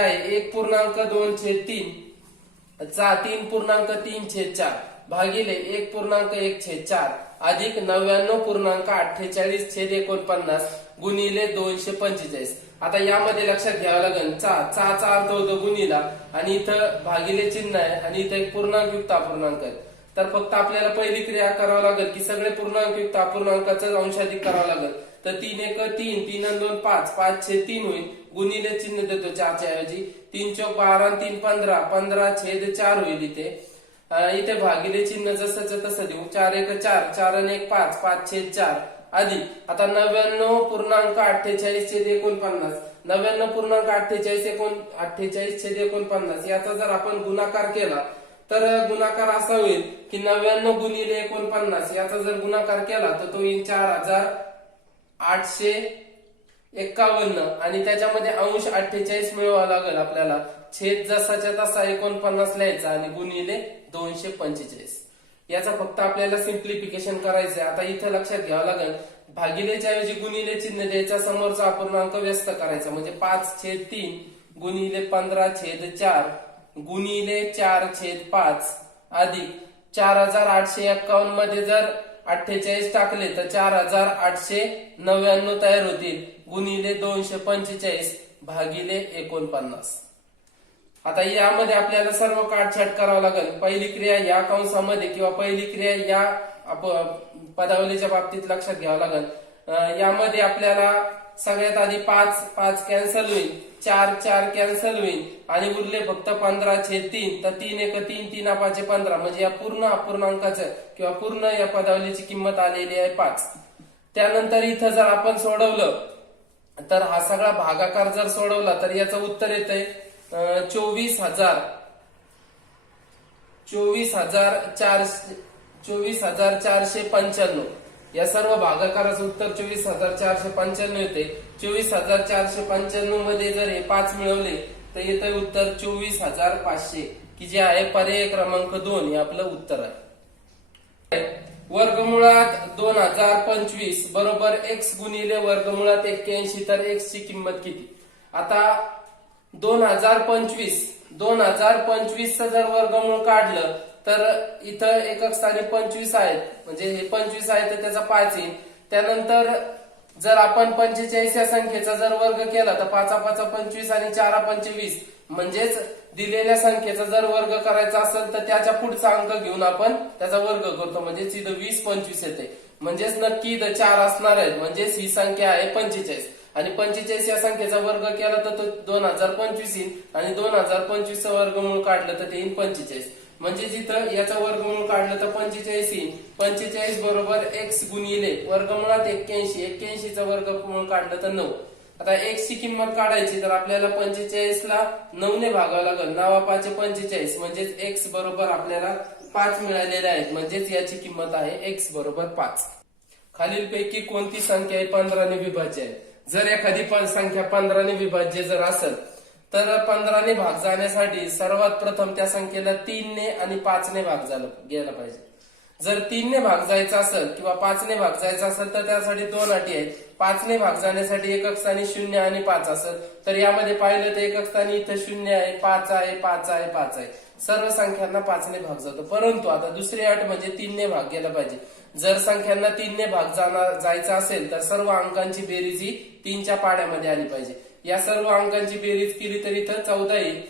आहे. एक पूर्णांक दोन छेद तीन. चा तीन पूर्णांक तीन छेद चार. भागिले एक पूर्णांक एक छेद चार. अधिक नव्याण्णव पूर्णांक अठ्ठेचाळीस छेद एकोणपन्नास गुणिले दोनशे पंचेचाळीस. आता यामध्ये लक्षात घ्यावं लागेल. चा चा चा अर्थ होतो गुणीला आणि इथं भागिले चिन्ह आहे आणि इथं एक पूर्णांक युक्त अपूर्णांक आहे. तर फक्त आपल्याला पहिली क्रिया करावं लागेल की सगळे पूर्णांक युक्त अपूर्णांकाचं अंशाधिक करावं लागेल. तर तीन एक तीन तीन दोन पाच पाच छेद तीन होईल. गुणिले चिन्ह देतो चारच्या ऐवजी तीन चौक बारा आणि तीन पंधरा. पंधरा छेद चार होईल इथे. इथे भागिले चिन्ह जसंच तसं देऊ. चार एक चार. चार आणि एक पाच. पाच छेद चार. आधी आता नव्याण्णव पूर्णांक अठ्ठेचाळीस छेद एकोणपन्नास. नव्याण्णव पूर्णांक अठ्ठेचाळीस एकोण अठ्ठेचाळीस छेद एकोणपन्नास. याचा जर आपण गुणाकार केला तर गुणाकार असा होईल की नव्याण्णव गुणिले एकोणपन्नास. याचा जर गुणाकार केला तर तो येईल चार हजार आठशे एक्कावन्न आणि त्याच्यामध्ये अंश अठ्ठेचाळीस मिळवा लागेल आपल्याला. छेद जसाच्या तसा एकोणपन्नास लिहायचा आणि गुणिले दोनशे पंचेचाळीस. याचा फक्त आपल्याला सिम्प्लिफिकेशन करायचंय आता इथं लक्षात घ्यावं लागेल. भागिलेच्या ऐवजी गुणिले चिन्ह द्यायचा. समोरचा अपूर्णांक व्यस्त करायचा. म्हणजे पाच छेद तीन गुणिले पंधरा छेद चार गुणिले चार छेद पाच. अधिक चार हजार आठशे एक्कावन्नमध्ये जर अठ्ठेचाळीस टाकले तर चार हजार आठशे नव्याण्णव तयार होतील. गुणिले दोनशे पंचेचाळीस भागिले एकोणपन्नास. आता यामध्ये आपल्याला सर्व काटछाट करावं लागेल. पहिली क्रिया या कंसामध्ये किंवा पहिली क्रिया या पदावलीच्या बाबतीत लक्षात घ्यावं लागेल. यामध्ये आपल्याला सगळ्यात आधी पाच पाच कॅन्सल होईल. चार चार कॅन्सल होईल. आणि उरले फक्त पंधरा छेद तीन. तर तीन एक तीन तीन पाचे पंधरा. म्हणजे या पूर्ण अपूर्णांकाचं किंवा पूर्ण या पदावलीची किंमत आलेली आहे पाच. त्यानंतर इथं जर आपण सोडवलं तर हा सगळा भागाकार जर सोडवला तर याचं उत्तर येत आहे चोवीस हजार. चोवीस हजार चारशे चोवीस हजार चारशे पंच्याण्णव. या सर्व भागाकाराचं उत्तर चोवीस हजार चारशे पंच्याण्णव येते चोवीस हजार चारशे पंच्याण्णवमध्ये जर हे पाच मिळवले तर येतं उत्तर चोवीस हजार पाचशे. की जे आहे पर्याय क्रमांक दोन हे आपलं उत्तर आहे. वर्गमुळात दोन हजार पंचवीस बरोबर एक्स गुणिले वर्गमुळात एक्क्याऐंशी तर एक्स ची किंमत किती? आता दोन हजार पंचवीस दोन हजार पंचवीसचं जर वर्गमूळ काढलं तर इथं एकक स्थानी पंचवीस आहेत. म्हणजे हे पंचवीस आहे तर त्याचा पाच येईल त्यानंतर जर आपण पंचेचाळीस या संख्येचा जर वर्ग केला तर पाचा पाचा पंचवीस आणि चारा पंचवीस. म्हणजेच दिलेल्या संख्येचा जर वर्ग करायचा असेल तर त्याच्या पुढचा अंक घेऊन आपण त्याचा वर्ग करतो. म्हणजेच इथं वीस पंचवीस येते. म्हणजेच नक्की इथं चार असणार आहेत. म्हणजेच ही संख्या आहे पंचेचाळीस. आणि पंचेचाळीस या संख्येचा वर्ग केला तर तो दोन हजार पंचवीस येईल. आणि दोन हजार पंचवीसचा वर्गमूळ काढलं तर ते येईल पंचेचाळीस. म्हणजे जिथं याचा वर्गमूळ काढलं तर पंचेचाळीस येईल पंचेचाळीस बरोबर एक्स गुणिले वर्गमुळात एक्क्याऐंशी. एक्क्याऐंशीचा वर्गमूळ काढलं तर नऊ. आता एक्स ची किंमत काढायची तर आपल्याला पंचेचाळीस ला नऊने भागावं लागेल. नावा पाच पंचेचाळीस म्हणजेच एक्स बरोबर आपल्याला पाच मिळालेले आहेत. म्हणजेच याची किंमत आहे एक्स बरोबर पाच. खालीलपैकी कोणती संख्या आहे पंधराने विभाज्य आहे? जर एखादी संख्या पंधराने विभाज्य जर असेल तर पंधराने भाग जाण्यासाठी सर्वात प्रथम त्या संख्येला तीनने आणि पाचने भाग झाला गेला पाहिजे. जर तीनने भाग जायचा असेल किंवा पाचने भाग जायचा असेल तर त्यासाठी दोन अटी आहेत. पाचने भाग जाण्यासाठी एकक स्थानी शून्य आणि पाच असेल तर यामध्ये पाहिलं तर एकक स्थानी इथं शून्य आहे पाच आहे पाच आहे पाच आहे. सर्व संख्यांना पाचने भाग जातो. परंतु आता दुसरी अट म्हणजे तीनने भाग गेला पाहिजे. जर संख्यांना तीनने भाग जाणार जायचा असेल तर सर्व अंकांची बेरीज ही तीनच्या पाड्यामध्ये आली पाहिजे. या सर्व अंकांची बेरीज केली तर इथं चौदा येईल.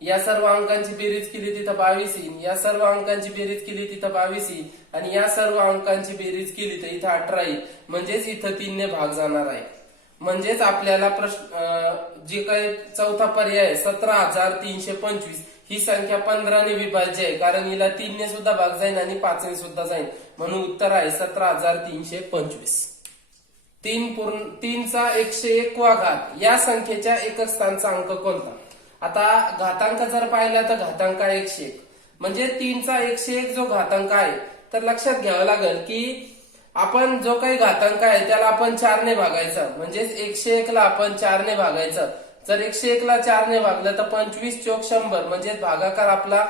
या सर्व अंकांची बेरीज केली तिथं बावीस येईल. या सर्व अंकांची बेरीज केली तिथं बावीस येईल. आणि या सर्व अंकांची बेरीज केली तर इथं अठरा येईल. म्हणजेच इथं तीनने भाग जाणार आहे. म्हणजेच आपल्याला प्रश्न जे काही चौथा पर्याय सतरा हजार तीनशे पंचवीस ही संख्या पंधराने विभाज्य आहे. कारण हिला तीनने सुद्धा भाग जाईल आणि पाचने सुद्धा जाईल म्हणून उत्तर आहे सतरा हजार तीनशे पंचवीस. तीन पूर्ण तीनचा एकशे एक वा घात. या संख्येच्या एकच स्थानचा अंक कोणता? आता घातांक जर पाहिला तर घातांक एकशे एक. म्हणजे तीनचा एकशे एक जो घातांक आहे तर लक्षात घ्यावं लागेल की आपण जो काही घातांक आहे त्याला आपण चारने भागायचा. म्हणजेच एकशे एक ला आपण चारने भागायचं. जर एकशे एक ला चारने भागलं तर पंचवीस चोक शंभर. म्हणजे भागाकार आपला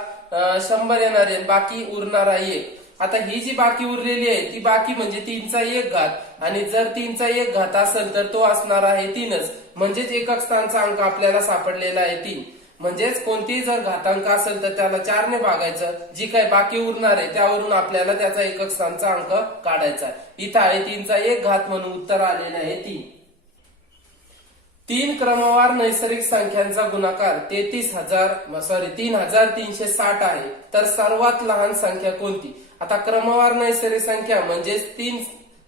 शंभर येणार आहे. बाकी उरणार आहे एक. आता ही जी बाकी उरलेली आहे ती बाकी म्हणजे तीनचा एक घात. आणि जर तीनचा एक घात असेल तर तो असणार आहे तीनच. म्हणजेच एकक स्थानचा अंक आपल्याला सापडलेला आहे तीन. म्हणजेच कोणतीही जर घातांक असेल तर त्याला चारने भागायचं. जी काही बाकी उरणार आहे त्यावरून आपल्याला त्याचा एकक स्थानचा अंक काढायचा आहे. इथं आहे तीनचा एक घात म्हणून उत्तर आलेलं आहे तीन. तीन क्रमवार नैसर्गिक संख्यांचा गुणाकार तेहतीस हजार सॉरी तीन हजार तीनशे साठ आहे. तर सर्वात लहान संख्या कोणती? आता क्रमवार नैसर्गिक संख्या म्हणजेच तीन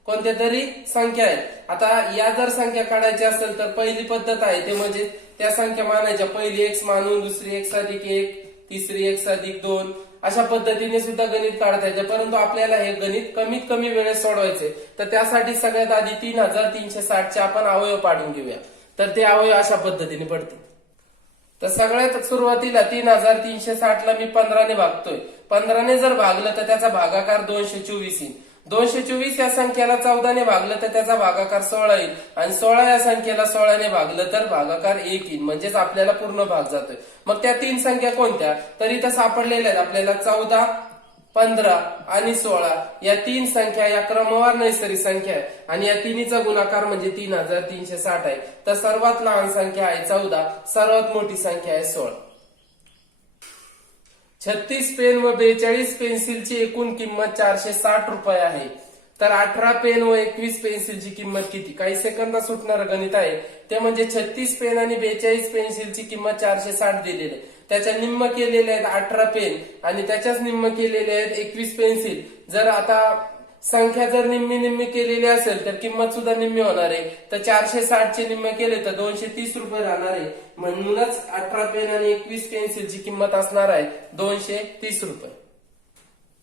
कोणत्या तरी संख्या आहेत. आता या जर संख्या काढायची असेल तर पहिली पद्धत आहे ते म्हणजे त्या संख्या मानायच्या. पहिली एक्स मानून दुसरी एक्स अधिक एक तिसरी एक्स अधिक दोन अशा पद्धतीने सुद्धा गणित काढता येते. परंतु आपल्याला हे गणित कमीत कमी वेळेत सोडवायचे तर त्यासाठी सगळ्यात आधी तीन हजार तीनशे साठचे आपण अवयव पाडून घेऊया. तर ते अवयव अशा पद्धतीने पडते तर सगळ्यात सुरुवातीला तीन हजार तीनशे साठ ला मी पंधराने भागतोय. पंधराने जर भागलं तर त्याचा भागाकार दोनशे चोवीस येईल. दोनशे चोवीस या संख्येला चौदाने भागलं तर त्याचा भागाकार सोळा येईल. आणि सोळा या संख्येला सोळाने भागलं तर भागाकार एक येईल. म्हणजेच आपल्याला पूर्ण भाग जातोय. मग त्या तीन संख्या कोणत्या? तर इथं सापडलेल्या आहेत. आपल्याला चौदा पंधरा आणि सोळा या तीन संख्या या क्रमवार नैसर्गिक संख्या आहे. आणि या तिन्हीचा गुणाकार म्हणजे तीन हजार तीनशे साठ आहे. तर सर्वात लहान संख्या आहे चौदा सर्वात मोठी संख्या आहे सोळा. छत्तीस पेन व बेचाळीस पेन्सिलची एकूण किंमत चारशे साठ रुपये आहे. तर अठरा पेन व एकवीस पेन्सिलची किंमत किती? काही सेकंदा सुटणार गणित आहे. ते म्हणजे छत्तीस पेन आणि बेचाळीस पेन्सिलची किंमत चारशे साठ दिलेली आहे. त्याच्या निम्म केलेले आहेत अठरा पेन आणि त्याच्याच निम्म केलेले आहेत एकवीस पेन्सिल. जर आता संख्या जर निम्मी निम्मी केलेली असेल तर किंमत सुद्धा निम्मी होणार आहे. तर चारशे साठ चे निम्मे केले तर दोनशे तीस रुपये राहणार आहे. म्हणूनच अठरा पेन आणि एकवीस पेन्सिलची किंमत असणार आहे दोनशे तीस रुपये.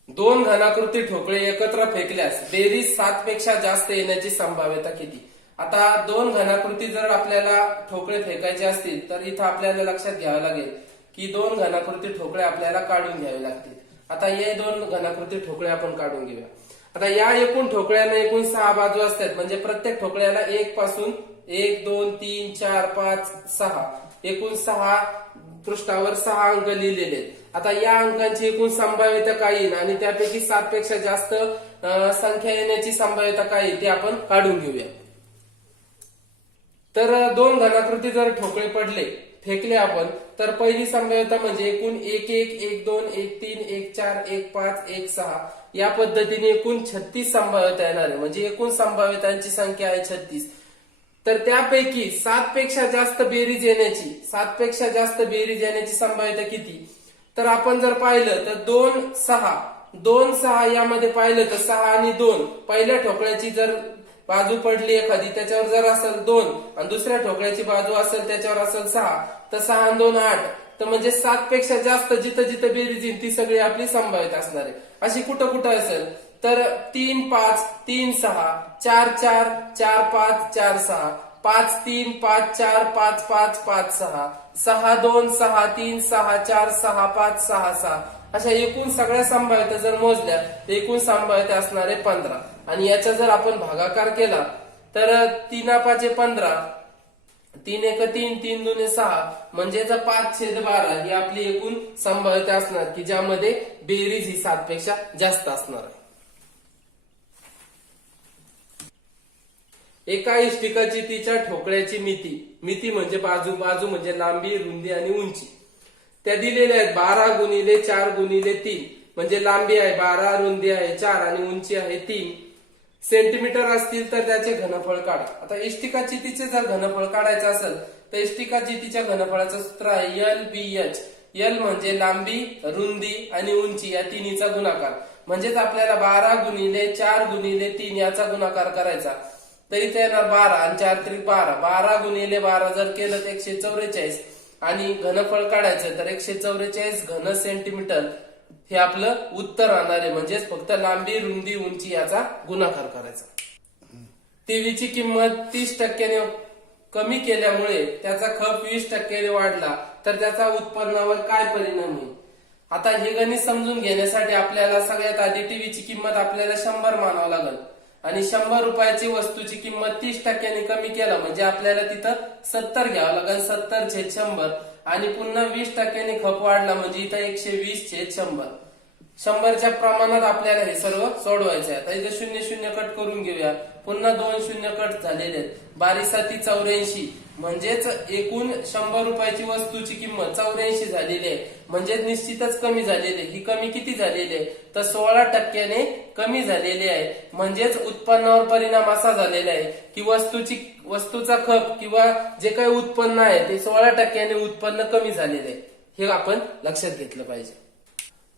दोन घनाकृती ठोकळे एकत्र फेकल्यास बेरीज सात पेक्षा जास्त येण्याची संभाव्यता किती? आता दोन घनाकृती जर आपल्याला ठोकळे फेकायचे असतील तर इथं आपल्याला लक्षात घ्यावं लागेल. की दोन घनाकृती ठोकळे आपल्याला काढून घ्यावे लागतील. आता हे दोन घनाकृती ठोकळे आपण काढून घेऊया. आता या एकूण ठोकळ्याला एकूण सहा बाजू असतात. म्हणजे प्रत्येक ठोकळ्याला एक पासून एक दोन तीन चार पाच सहा. एकूण सहा पृष्ठावर सहा अंक लिहिलेले आहेत. आता या अंकांची एकूण संभाव्यता काय येईल? आणि त्यापैकी सात पेक्षा जास्त संख्या येण्याची संभाव्यता काय येईल ते आपण काढून घेऊया. तर दोन घनाकृती जर ठोकळे पडले फेकले आपण तर पहिली संभाव्यता म्हणजे एकूण एक एक एक दोन एक तीन एक चार एक पाच एक सहा. या पद्धतीने एकूण छत्तीस संभाव्यता येणार आहे. म्हणजे एकूण संभाव्यतांची संख्या आहे छत्तीस. तर त्यापैकी सात पेक्षा जास्त बेरीज येण्याची सात पेक्षा जास्त बेरीज येण्याची संभाव्यता किती? तर आपण जर पाहिलं तर दोन सहा. दोन सहा यामध्ये पाहिलं तर सहा आणि दोन. पहिल्या ठोकळ्याची जर बाजू पडली एखादी त्याच्यावर जर असेल दोन. आणि दुसऱ्या ठोकळ्याची बाजू असेल त्याच्यावर असेल सहा. तर सहा दोन आठ तर म्हणजे सात पेक्षा जास्त जिथं जिथं बेरीज येईल ती सगळी आपली संभावित असणार आहे. अशी कुठं कुठं असेल तर तीन पाच तीन सहा चार चार चार पाच चार सहा पाच तीन पाच चार पाच पाच पाच सहा सहा दोन सहा तीन सहा चार सहा पाच सहा सहा. अशा एकूण सगळ्या संभाव्यता जर मोजल्या तर एकूण संभाव्यता असणार आहे पंधरा. आणि याचा जर आपण भागाकार केला तर तीना पाचे पंधरा तीन एक तीन तीन दोन सहा. म्हणजे पाच छेद बारा ही आपली एकूण संभाव्यता असणार की ज्यामध्ये बेरीज ही सात पेक्षा जास्त असणार आहे. एका इष्टिकाची तिच्या ठोकळ्याची मिती. मिती म्हणजे बाजू बाजू म्हणजे लांबी रुंदी आणि उंची. त्या दिलेल्या आहेत बारा गुणिले चार गुणिले तीन. म्हणजे लांबी आहे बारा रुंदी आहे चार आणि उंची आहे तीन. सेंटीमीटर असतील तर त्याचे घनफळ काढा. आता इष्टिका चितीचे जर घनफळ काढायचं असेल तर इष्टिका चितीच्या घनफळाचं सूत्र आहे एल बी एच एल म्हणजे लांबी रुंदी आणि उंची या तिन्हीचा गुणाकार. म्हणजेच आपल्याला बारा गुणिले चार गुणिले तीन याचा गुणाकार करायचा. तर इथे येणार बारा आणि चार त्रिक बारा. बारा गुणिले बारा जर केलं तर एकशे चौवेचाळीस. आणि घनफळ काढायचं तर एकशे चौवेचाळीस घन सेंटीमीटर. हे आपलं उत्तर राहणार आहे म्हणजेच फक्त लांबी रुंदी उंची याचा गुणाकार करायचा. टीव्हीची किंमत तीस टक्क्याने कमी केल्यामुळे त्याचा खप वीस टक्क्याने वाढला तर त्याचा उत्पन्नावर काय परिणाम होईल? आता हे गणित समजून घेण्यासाठी आपल्याला सगळ्यात आधी टीव्हीची किंमत आपल्याला शंभर मानावं लागेल. आणि शंभर रुपयाची वस्तूची किंमत तीस टक्क्याने कमी केलं म्हणजे आपल्याला तिथं सत्तर घ्यावं लागेल. सत्तर छेद शंभर. आणि पुन्हा वीस टक्क्यांनी खप वाढला म्हणजे इथं एकशे वीस छेद शंभर. शंभरच्या प्रमाणात आपल्याला हे सर्व सोडवायचे आहे आता इथे शून्य शून्य कट करून घेऊया. पुन्हा दोन शून्य कट झालेले आहेत. बारीसाती चौऱ्याऐंशी. म्हणजेच एकूण शंभर रुपयाची वस्तूची किंमत चौऱ्याऐंशी झालेली आहे. म्हणजेच निश्चितच कमी झालेली आहे. ही कमी किती झालेली आहे? तर सोळा टक्क्याने कमी झालेली आहे. म्हणजेच उत्पन्नावर परिणाम असा झालेला आहे की वस्तूची वस्तूचा खप किंवा जे काही उत्पन्न आहे ते सोळा टक्क्याने उत्पन्न कमी झालेले आहे. हे आपण लक्षात घेतलं पाहिजे.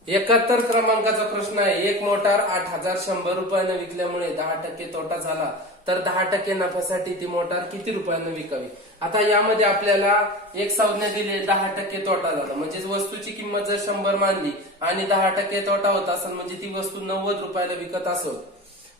एकाहत्तर क्रमांकाचा प्रश्न आहे. एक मोटार आठ हजार शंभर रुपयानं विकल्यामुळे दहा टक्के तोटा झाला. तर दहा टक्के नफ्यासाठी ती मोटार किती रुपयानं विकावी? आता यामध्ये आपल्याला एक संज्ञा दिली दहा टक्के तोटा झाला. म्हणजेच वस्तूची किंमत जर शंभर मानली आणि दहा टक्के तोटा होत असेल म्हणजे ती वस्तू नव्वद रुपयाला विकत असो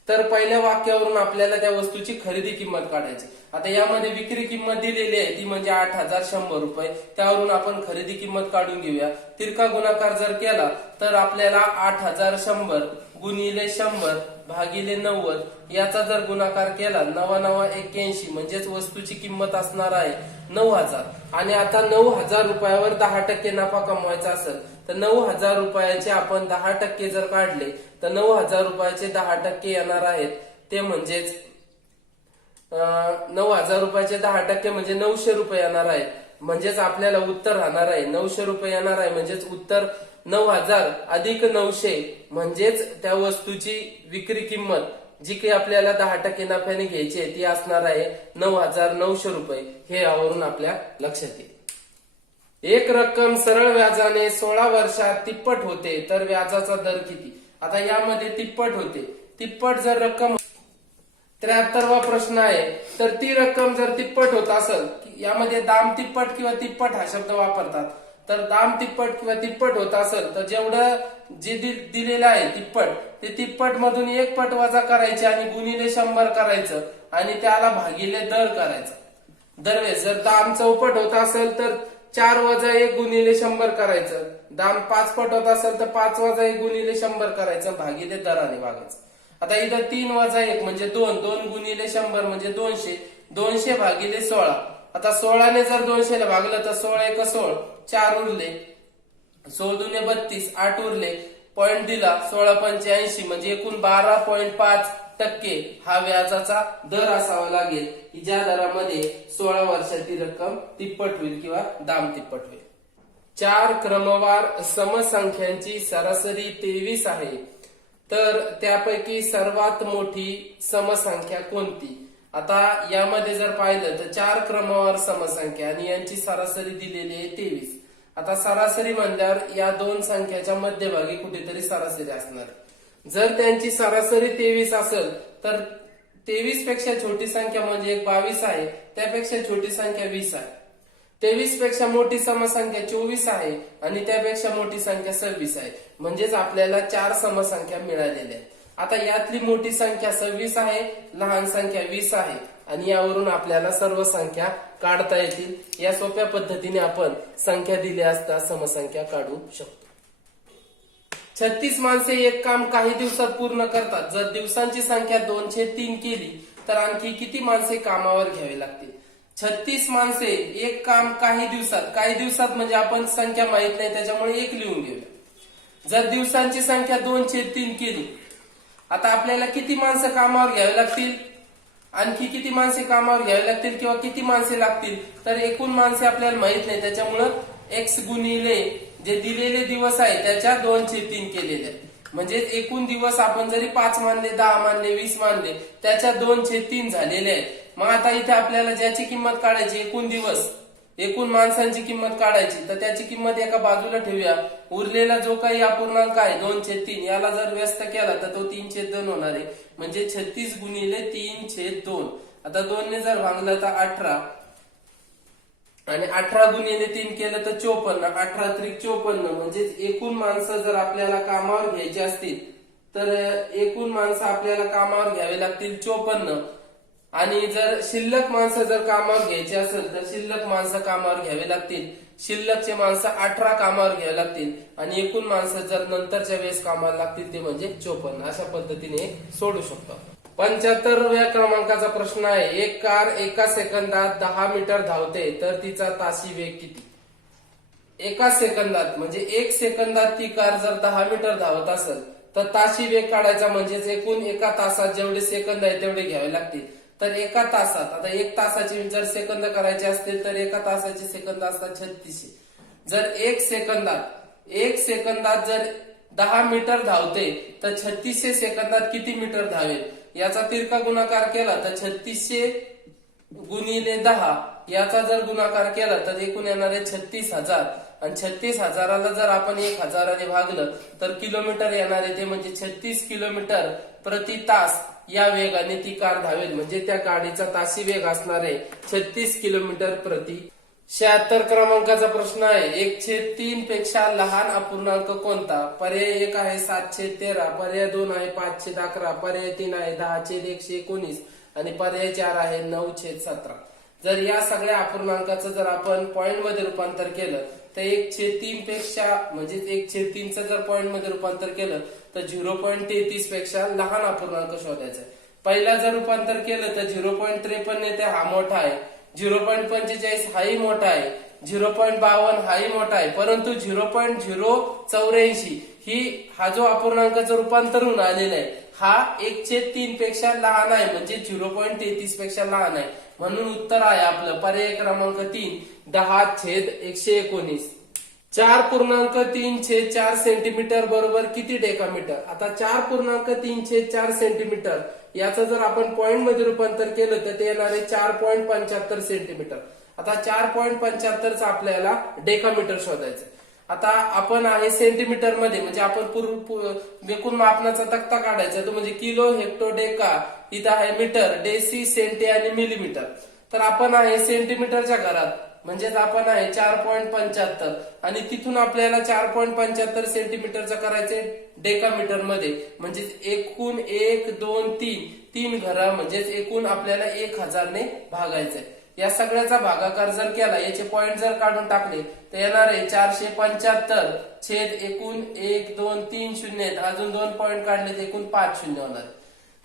तर पहिल्या वाक्यावरून आपल्याला त्या वस्तूची खरेदी किंमत काढायची. आता यामध्ये विक्री किंमत दिलेली आहे ती म्हणजे आठ हजार शंभर रुपये. त्यावरून आपण खरेदी किंमत काढून घेऊया. तिरका गुणाकार जर केला तर आपल्याला आठ हजार शंभर गुणिले शंभर भागिले नव्वद याचा जर गुणाकार केला नवा नवा एक्क्याऐंशी म्हणजेच वस्तूची किंमत असणार आहे नऊ हजार. आणि आता नऊ हजार रुपयावर दहा टक्के नफा कमवायचा असेल तर नऊ हजार रुपयाचे आपण दहा टक्के जर काढले तर नऊ हजार रुपयाचे दहा टक्के येणार आहेत. ते म्हणजेच नऊ हजार रुपयाचे दहा टक्के म्हणजे नऊशे रुपये येणार आहे. म्हणजेच आपल्याला उत्तर राहणार आहे. नऊशे रुपये येणार आहे म्हणजेच उत्तर नऊ हजार अधिक नऊशे म्हणजेच त्या वस्तूची विक्री किंमत जी काही आपल्याला दहा टक्के नफ्याने घ्यायची आहे ती असणार आहे नऊ हजार नऊशे रुपये. हे यावरून आपल्या लक्षात येईल. एक रक्कम सरळ व्याजाने सोळा वर्षात तिप्पट होते तर व्याजाचा दर किती? आता यामध्ये तिप्पट होते. तिप्पट जर रक्कम त्र्याहत्तरवा प्रश्न आहे तर ती रक्कम जर तिप्पट होत असेल यामध्ये दाम तिप्पट किंवा तिप्पट हा शब्द वापरतात. तर दाम तिप्पट किंवा तिप्पट होत असेल तर जेवढं जे दिलेलं आहे तिप्पट ते तिप्पट मधून एक पट वजा करायचे आणि गुणिले शंभर करायचं आणि त्याला भागिले दर करायचं. दरवेळेस जर दाम चौपट होत असेल तर चार वजा एक गुणिले शंभर करायचं. दाम पाच पट होत असेल तर पाच वजा एक गुणिले शंभर करायचं. भागिले दराने भागायचं. आता इथं तीन वजा एक म्हणजे दोन. दोन गुणिले शंभर म्हणजे दोनशे. दोनशे भागिले सोळा. आता सोळाने जर दोनशेला भागलं तर सोळा एक सोळ. चार उरले. सोळ दुने बत्तीस. आठ उरले. पॉइंट दिला सोळा पंच्याऐंशी म्हणजे एकूण बारा पॉइंट पाच टक्के हा व्याजाचा दर असावा लागेल. की ज्या दरामध्ये सोळा वर्षाची रक्कम तिप्पट होईल किंवा दाम तिप्पट होईल. चार क्रमवार समसंख्यांची सरासरी तेवीस आहे. तर त्यापैकी सर्वात मोठी समसंख्या कोणती? आता यामध्ये जर पाहिलं तर चार क्रमवार समसंख्या आणि यांची सरासरी दिलेली आहे तेवीस. आता सरासरी म्हणल्यावर या दोन संख्याच्या मध्यभागी कुठेतरी सरासरी असणार. जर त्यांची सरासरी तेवीस असेल तर तेवीसपेक्षा छोटी संख्या म्हणजे एक बावीस आहे त्यापेक्षा छोटी संख्या वीस आहे. तेवीसपेक्षा मोठी समसंख्या चोवीस आहे आणि त्यापेक्षा मोठी संख्या सव्वीस आहे. म्हणजेच आपल्याला चार समसंख्या मिळालेल्या आहेत. आता यातली मोठी संख्या सव्वीस आहे लहान संख्या वीस आहे. आणि यावरून आपल्याला सर्व संख्या काढता येतील. या सोप्या पद्धतीने आपण संख्या दिल्या असता समसंख्या काढू शकतो. छत्तीस माणसे एक काम काही दिवसात पूर्ण करतात. जर दिवसांची संख्या दोनशे तीन केली तर आणखी किती माणसे कामावर घ्यावे लागतील? छत्तीस माणसे एक काम काही दिवसात. काही दिवसात म्हणजे आपण संख्या माहीत नाही त्याच्यामुळे एक लिहून घेऊया. जर दिवसांची संख्या दोनशे तीन केली आता आपल्याला किती माणसं कामावर घ्यावी लागतील? आणखी किती माणसे कामावर घ्यावी लागतील किंवा किती माणसे लागतील तर एकूण माणसे आपल्याला माहीत नाही. त्याच्यामुळं एक्स गुणिले जे दिलेले दिवस आहे त्याच्या दोनशे तीन केलेले आहेत. म्हणजे एकूण दिवस आपण जरी पाच मानले दहा मानले वीस मानले त्याच्या दोनशे तीन झालेले आहेत. मग आता इथे आपल्याला ज्याची किंमत काढायची एकूण दिवस. एकूण माणसांची किंमत काढायची तर त्याची किंमत एका बाजूला ठेवूया. उरलेला जो काही अपूर्णांक आहे दोनशे तीन याला जर व्यस्त केला तर तो तीन छेद दोन होणार आहे. म्हणजे छत्तीस गुणिले तीन छेद दोन. आता दोन ने जर भांगलं तर अठरा. आणि अठरा गुणिले तीन केलं तर चोपन्न. अठरा त्रिक चोपन्न. म्हणजे एकूण माणसं जर आपल्याला कामावर घ्यायची असतील तर एकूण माणसं आपल्याला कामावर घ्यावे लागतील चोपन्न. आणि जर शिल्लक माणसं जर कामावर घ्यायची असेल तर शिल्लक माणसं कामावर घ्यावे लागतील. शिल्लकचे माणसं अठरा कामावर घ्यावे लागतील. आणि एकूण माणसं जर नंतरच्या वेळेस कामाला लागतील ते म्हणजे चोपन्न. अशा पद्धतीने सोडू शकतो. पंच्याहत्तरव्या क्रमांकाचा प्रश्न आहे. एक कार एका सेकंदात दहा मीटर धावते तर तिचा ताशी वेग किती? एका सेकंदात म्हणजे एक सेकंदात ती कार जर दहा मीटर धावत असेल तर ताशी वेग काढायचा म्हणजेच एकूण एका तासात जेवढे सेकंद आहे तेवढे घ्यावे लागतील. तर एका तासात आता एक तासाची जर सेकंद करायचे असतील तर एका तासाचे सेकंद असतात छत्तीसशे. जर एक सेकंदात एक सेकंदात जर दहा मीटर धावते तर छत्तीसशे सेकंदात किती मीटर धावेल? याचा तिरका गुणाकार केला तर छत्तीसशे गुणिले दहा. याचा जर गुणाकार केला तर एकूण येणारे छत्तीस हजार. आणि छत्तीस हजाराला जर आपण एक हजाराने भागलं तर किलोमीटर येणारे ते म्हणजे छत्तीस किलोमीटर प्रति तास या वेगाने ती कार धावेल. म्हणजे त्या गाडीचा ताशी वेग असणारे छत्तीस किलोमीटर प्रति शहात्तर क्रमांकाचा प्रश्न आहे. एकशे तीन पेक्षा लहान अपूर्णांक कोणता? पर्याय एक आहे सातशे तेरा पर्याय दोन आहे पाचशे अकरा पर्याय तीन आहे दहा छेद एकशे एकोणीस आणि पर्याय चार आहे नऊ छेद सतरा. जर या सगळ्या अपूर्णांकाचं जर आपण पॉइंटमध्ये रूपांतर केलं तर एकशे तीन पेक्षा म्हणजे एकशे तीनचं जर पॉईंटमध्ये रूपांतर केलं तर झिरो पॉईंट तेहतीसपेक्षा लहान अपूर्णांक शोधायचा आहे. पहिला जर रूपांतर केलं तर झिरो पॉईंट त्रेपन्न येते हा मोठा आहे. झिरो पॉईंट पंचेचाळीस हाही मोठा आहे. झिरो पॉईंट बावन्न हाही मोठा आहे. परंतु झिरो पॉईंट झिरो चौऱ्याऐंशी ही हा जो अपूर्णांकाचं रूपांतर होऊन आलेला आहे हा एकशे तीन पेक्षा लहान आहे म्हणजे झिरो पॉईंट तेहतीसपेक्षा लहान आहे. म्हणून उत्तर आहे आपलं. पर्याय क्रमांक तीन दहा छेद एकशे एकोणीस. चार पूर्णांक तीन छेद चार सेंटीमीटर बरोबर किती डेकामीटर? आता चार पूर्णांक तीन छेद चार सेंटीमीटर याचं जर आपण पॉईंटमध्ये रूपांतर केलं तर ते येणार आहे चार पॉईंट पंच्याहत्तर सेंटीमीटर आता चार पॉईंट पंच्याहत्तरचा आपल्याला डेकामीटर शोधायचं आता आपण आहे सेंटीमीटरमध्ये म्हणजे आपण पूर्व विकून एकूण मापनाचा तक्ता काढायचा. तो म्हणजे किलो हेक्टो डेका इथं आहे मीटर डेसी सेंटी आणि मिलीमीटर. तर आपण आहे सेंटीमीटरच्या घरात म्हणजेच आपण आहे चार पॉईंट पंच्याहत्तर. आणि तिथून आपल्याला चार पॉईंट पंच्याहत्तर सेंटीमीटरचं करायचे डेकामीटरमध्ये. म्हणजेच एकूण एक दोन तीन तीन घरा म्हणजेच एकूण आपल्याला एक हजारने भागायचंय. या सगळ्याचा भागाकार जर केला याचे पॉईंट जर काढून टाकले तर येणार आहे चारशे पंच्याहत्तर छेद एकूण एक दोन तीन शून्य आहेत. अजून दोन पॉईंट काढले तर एकूण पाच शून्य होणार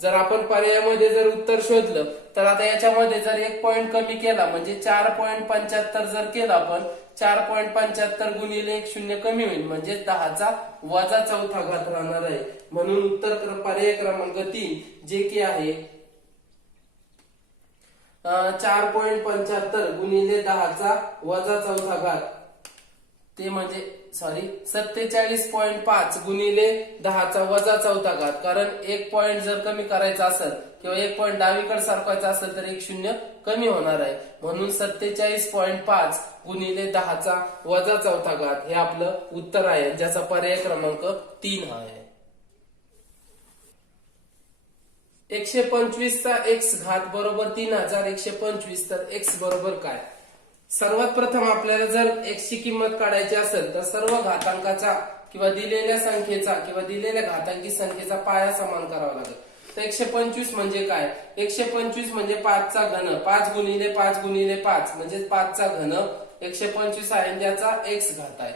जर आपण पर्यायामध्ये जर उत्तर शोधलं तर आता याच्यामध्ये जर एक पॉईंट कमी केला म्हणजे चार पॉईंट पंच्याहत्तर जर केला आपण चार पॉईंट पंच्याहत्तर गुणिले एक शून्य कमी होईल म्हणजे दहाचा वजा चौथा घात राहणार आहे. म्हणून उत्तर पर्याय क्रमांक तीन जे की आहे चार पॉईंट पंच्याहत्तर गुणिले दहाचा वजा चौथा घात. ते म्हणजे सॉरी सत्तेचाळीस पॉईंट पाच गुणिले दहाचा वजा चौथा घात. कारण एक पॉईंट जर कमी करायचा असेल किंवा एक पॉईंट डावीकडे सारखायचा असेल तर एक शून्य कमी होणार आहे. म्हणून सत्तेचाळीस पॉईंट पाच गुणिले दहाचा वजा चौथा घात हे आपलं उत्तर आहे. ज्याचा पर्याय क्रमांक तीन हा आहे. एकशे पंचवीसचा एक्स घात बरोबर तीन हजार एकशे पंचवीस तर एक्स बरोबर काय? सर्वात प्रथम आपल्याला जर एक्सची किंमत काढायची असेल तर सर्व घातांकाचा किंवा दिलेल्या संख्येचा किंवा दिलेल्या घातांकी संख्येचा पाया समान करावा लागेल. तर एकशे पंचवीस म्हणजे काय? एकशे पंचवीस म्हणजे पाचचा घन. पाच गुणिले पाच गुणिले पाच म्हणजे पाचचा घन. एकशे पंचवीस आहे त्याचा एक्स घात आहे.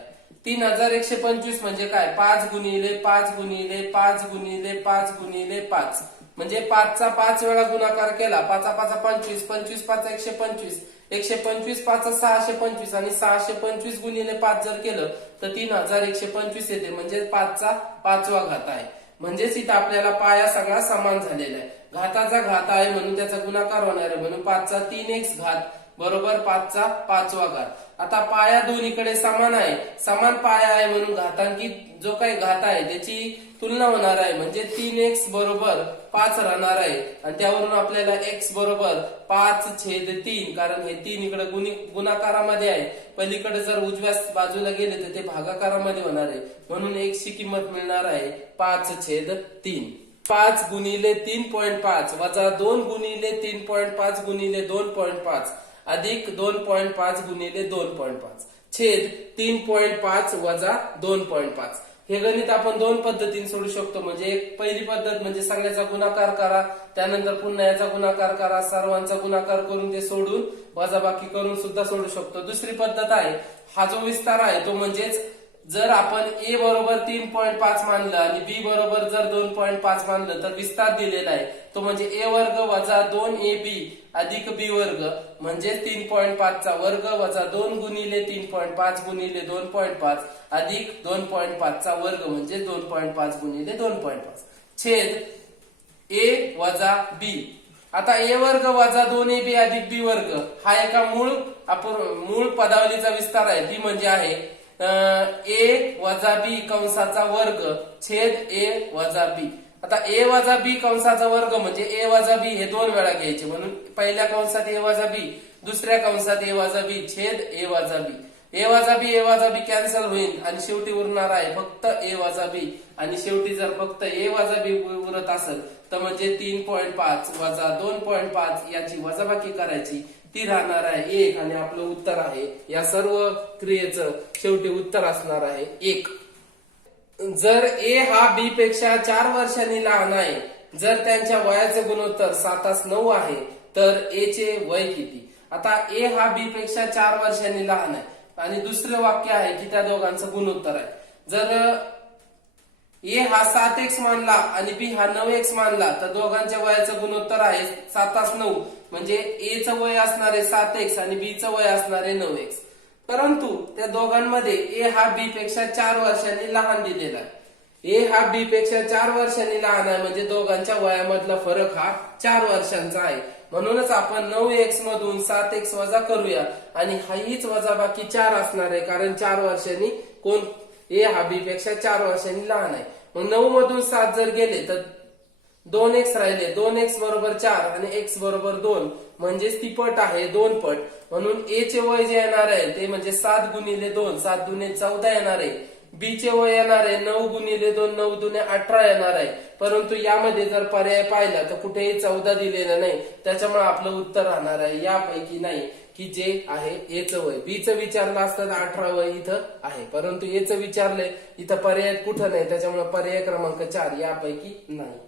तीन हजार एकशे पंचवीस म्हणजे काय? पाच गुणिले पाच गुणिले पाच गुणिले पाच गुणिले पाच. म्हणजे पाचचा पाच वेळा गुणाकार केला पाचा पाचा पंचवीस पंचवीस पाच एकशे पंचवीस एकशे पंचवीस पाच सहाशे पंचवीस आणि सहाशे पंचवीस गुणिले पाच जर केलं तर तीन हजार एकशे पंचवीस येते. म्हणजे पाचचा पाचवा घात आहे. म्हणजेच इथं आपल्याला पाया सगळा समान झालेला आहे. घाताचा घात आहे म्हणून त्याचा गुणाकार होणार आहे. म्हणून पाचचा तीन एक्स घात बरोबर पाचचा पाचवा घात. आता पाया दोन्हीकडे समान आहे. समान पाया आहे म्हणून घातांकी जो काही घात आहे त्याची तुलना होणार आहे. म्हणजे तीन एक्स बरोबर पाच राहणार आहे. आणि त्यावरून आपल्याला एक्स बरोबर पाच छेद तीन कारण हे तीन इकडे गुणी गुणाकारामध्ये आहे. पलीकडे जर उजव्या बाजूला गेले तर ते भागाकारामध्ये होणार आहे. म्हणून एक्स ची किंमत मिळणार आहे पाच छेद तीन. पाच गुणिले तीन पॉईंट पाच वजा दोन गुणिले तीन पॉईंट पाच गुणिले दोन पॉईंट पाच अधिक दोन पॉईंट पाच गुणिले दोन पॉईंट पाच. छेद तीन पॉईंट पाच वजा दोन पॉईंट पाच. हे गणित आपण दोन पद्धतीने सोडू शकतो. म्हणजे एक पहिली पद्धत म्हणजे सगळ्याचा गुणाकार करा त्यानंतर पुन्हा याचा गुणाकार करा सर्वांचा गुणाकार करून ते सोडून वजाबाकी करून सुद्धा सोडू शकतो. दुसरी पद्धत आहे हा जो विस्तार आहे तो म्हणजेच जर आपण ए बरोबर तीन पॉईंट पाच मानलं आणि बी बरोबर जर दोन पॉईंट पाच मानलं तर विस्तार दिलेला आहे. तो म्हणजे ए वर्ग वजा दोन ए बी अधिक बी वर्ग. म्हणजे तीन पॉईंट पाचचा वर्ग वजा दोन गुणिले तीन पॉईंट पाच गुणिले दोन पॉईंट पाच अधिक दोन पॉईंट पाचचा वर्ग म्हणजे दोन पॉईंट पाच गुणिले दोन पॉईंट पाच. छेद ए वजा बी. आता ए वर्ग वजा दोन ए बी अधिक बी वर्ग. हा एका मूळ आपण मूळ पदावलीचा विस्तार आहे. बी म्हणजे आहे ए वजा बी कंसाचा वर्ग छेद ए वजा बी आता ए वजा बी कंसाचा वर्ग म्हणजे ए वजा बी हे दोन वेळा घ्यायचे म्हणून पहिल्या कंसात ए वजा बी दुसऱ्या कंसात ए वजा बी छेद ए वजा बी ए वजा बी ए वजा बी कॅन्सल होईल आणि शेवटी उरणार आहे फक्त ए वजा बी आणि शेवटी जर फक्त ए वजा बी उरत असेल तर म्हणजे तीन पॉईंट पाच वजा दोन पॉईंट पाच याची वजाबाकी करायची ती राहणार आहे एक आणि आपलं उत्तर आहे. या सर्व क्रियेचं शेवटी उत्तर असणार आहे एक. जर ए हा बी पेक्षा चार वर्षांनी लहान आहे जर त्यांच्या वयाचे गुणोत्तर सातास नऊ आहे तर ए चे वय किती? आता ए हा बी पेक्षा चार वर्षांनी लहान आहे आणि दुसरं वाक्य आहे की त्या दोघांचं गुणोत्तर आहे. जर ए हा सात एक्स मानला आणि बी हा नऊ एक्स मानला तर दोघांच्या वयाचं गुणोत्तर आहे सातास नऊ. म्हणजे ए च वय असणारे सात एक्स आणि बी च वय असणारे नऊ एक्स परंतु त्या दोघांमध्ये ए हा बी पेक्षा चार वर्षांनी लहान दिलेला आहे. ए हा बी पेक्षा चार वर्षांनी लहान आहे म्हणजे दोघांच्या वयामधला फरक हा चार वर्षांचा आहे. म्हणूनच आपण नऊ एक्स मधून सात एक्स वजा करूया आणि हा हीच वजा बाकी चार असणार आहे कारण चार वर्षांनी कोण? ए हा बी पेक्षा चार वर्षांनी लहान आहे. मग नऊ मधून सात जर गेले तर दोन एक्स राहिले. दोन एक्स बरोबर चार आणि एक्स बरोबर दोन. म्हणजेच ती पट आहे दोन पट. म्हणून ए चे वय जे येणार आहे ते म्हणजे सात गुणिले दोन. सात दुने चौदा येणार आहे. बी चे वय येणार आहे नऊ गुणिले दोन नऊ दुने अठरा येणार आहे. परंतु यामध्ये जर पर्याय पाहिला तर कुठेही चौदा दिलेला नाही. त्याच्यामुळे आपलं उत्तर राहणार आहे यापैकी नाही की जे आहे एचं वय. बीचं विचारलं असतं तर अठरा वय इथं आहे. परंतु एचं विचारलंय इथं पर्याय कुठं नाही त्याच्यामुळे पर्याय क्रमांक चार यापैकी नाही.